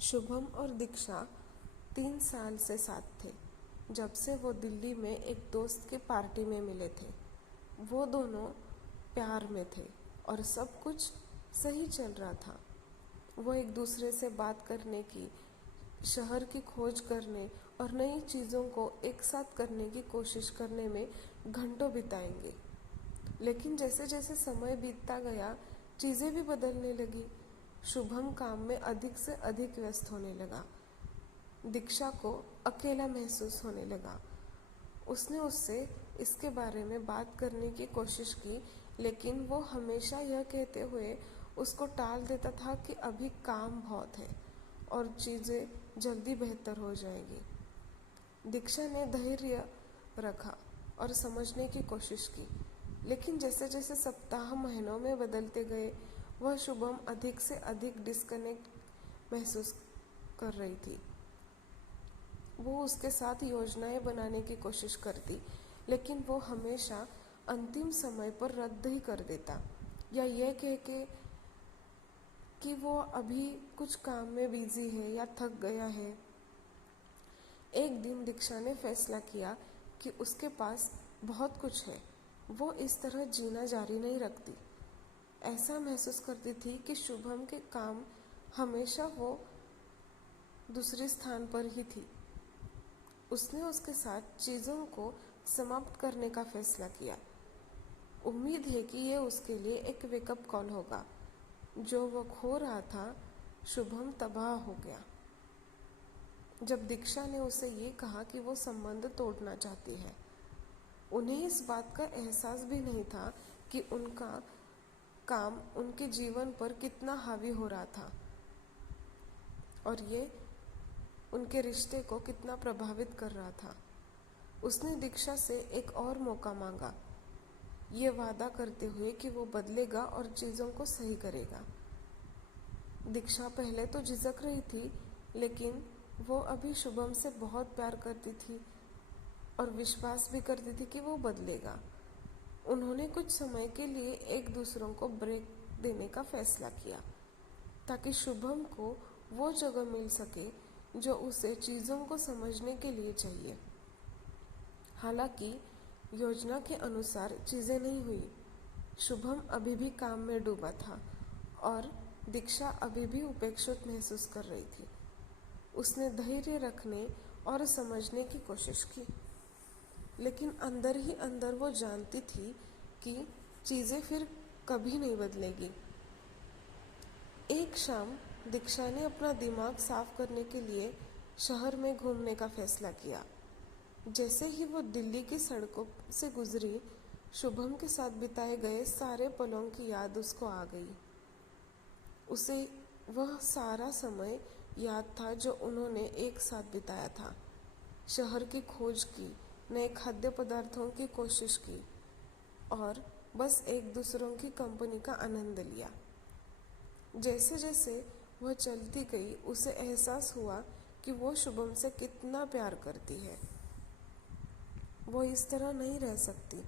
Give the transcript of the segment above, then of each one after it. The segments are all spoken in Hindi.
शुभम और दीक्षा 3 साल से साथ थे। जब से वो दिल्ली में एक दोस्त की पार्टी में मिले थे, वो दोनों प्यार में थे और सब कुछ सही चल रहा था। वो एक दूसरे से बात करने की, शहर की खोज करने और नई चीज़ों को एक साथ करने की कोशिश करने में घंटों बिताएंगे। लेकिन जैसे जैसे समय बीतता गया, चीज़ें भी बदलने लगी। शुभम काम में अधिक से अधिक व्यस्त होने लगा। दीक्षा को अकेला महसूस होने लगा। उसने उससे इसके बारे में बात करने की कोशिश की, लेकिन वो हमेशा यह कहते हुए उसको टाल देता था कि अभी काम बहुत है और चीज़ें जल्दी बेहतर हो जाएगी। दीक्षा ने धैर्य रखा और समझने की कोशिश की, लेकिन जैसे जैसे सप्ताह महीनों में बदलते गए, वह शुभम अधिक से अधिक डिस्कनेक्ट महसूस कर रही थी। वो उसके साथ योजनाएं बनाने की कोशिश करती, लेकिन वो हमेशा अंतिम समय पर रद्द ही कर देता, या यह कह के कि वो अभी कुछ काम में बिजी है या थक गया है। एक दिन दीक्षा ने फैसला किया कि उसके पास बहुत कुछ है, वो इस तरह जीना जारी नहीं रखती। ऐसा महसूस करती थी कि शुभम के काम हमेशा वो दूसरे स्थान पर ही थी। उसने उसके साथ चीज़ों को समाप्त करने का फैसला किया। उम्मीद है कि यह उसके लिए एक वेकअप कॉल होगा। जो वो खो रहा था, शुभम तबाह हो गया। जब दीक्षा ने उसे ये कहा कि वो संबंध तोड़ना चाहती है, उन्हें इस बात का एहसास भी नहीं था कि उनका काम उनके जीवन पर कितना हावी हो रहा था और ये उनके रिश्ते को कितना प्रभावित कर रहा था। उसने दीक्षा से एक और मौका मांगा, ये वादा करते हुए कि वो बदलेगा और चीज़ों को सही करेगा। दीक्षा पहले तो झिझक रही थी, लेकिन वो अभी शुभम से बहुत प्यार करती थी और विश्वास भी करती थी कि वो बदलेगा। उन्होंने कुछ समय के लिए एक दूसरों को ब्रेक देने का फैसला किया, ताकि शुभम को वो जगह मिल सके जो उसे चीज़ों को समझने के लिए चाहिए। हालांकि योजना के अनुसार चीज़ें नहीं हुई। शुभम अभी भी काम में डूबा था और दीक्षा अभी भी उपेक्षित महसूस कर रही थी। उसने धैर्य रखने और समझने की कोशिश की, लेकिन अंदर ही अंदर वो जानती थी कि चीज़ें फिर कभी नहीं बदलेगी। एक शाम दीक्षा ने अपना दिमाग साफ करने के लिए शहर में घूमने का फैसला किया। जैसे ही वो दिल्ली की सड़कों से गुजरी, शुभम के साथ बिताए गए सारे पलों की याद उसको आ गई। उसे वह सारा समय याद था जो उन्होंने एक साथ बिताया था। शहर की खोज की, नए खाद्य पदार्थों की कोशिश की और बस एक दूसरों की कंपनी का आनंद लिया। जैसे जैसे वह चलती गई, उसे एहसास हुआ कि वो शुभम से कितना प्यार करती है। वो इस तरह नहीं रह सकती।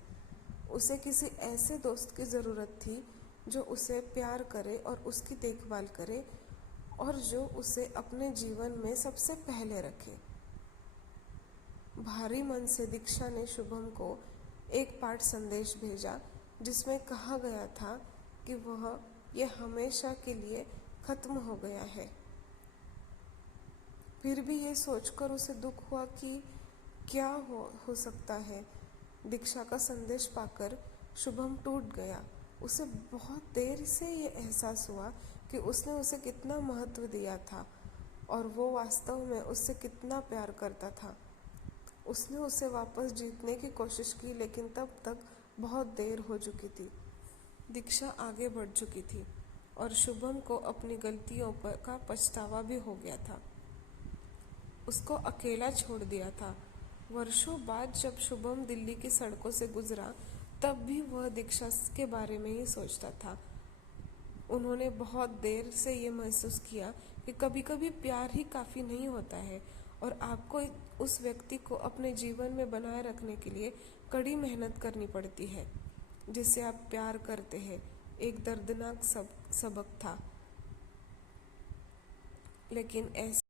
उसे किसी ऐसे दोस्त की ज़रूरत थी जो उसे प्यार करे और उसकी देखभाल करे और जो उसे अपने जीवन में सबसे पहले रखे। भारी मन से दीक्षा ने शुभम को एक पाठ संदेश भेजा, जिसमें कहा गया था कि वह यह हमेशा के लिए खत्म हो गया है। फिर भी ये सोचकर उसे दुख हुआ कि क्या हो सकता है। दीक्षा का संदेश पाकर शुभम टूट गया। उसे बहुत देर से ये एहसास हुआ कि उसने उसे कितना महत्व दिया था और वो वास्तव में उससे कितना प्यार करता था। उसने उसे वापस जीतने की कोशिश की, लेकिन तब तक बहुत देर हो चुकी थी। दीक्षा आगे बढ़ चुकी थी और शुभम को अपनी गलतियों का पछतावा भी हो गया था। उसको अकेला छोड़ दिया था। वर्षों बाद जब शुभम दिल्ली की सड़कों से गुजरा, तब भी वह दीक्षा के बारे में ही सोचता था। उन्होंने बहुत देर से ये महसूस किया कि कभी कभी प्यार ही काफ़ी नहीं होता है और आपको उस व्यक्ति को अपने जीवन में बनाए रखने के लिए कड़ी मेहनत करनी पड़ती है जिससे आप प्यार करते हैं। एक दर्दनाक सबक था। लेकिन ऐसे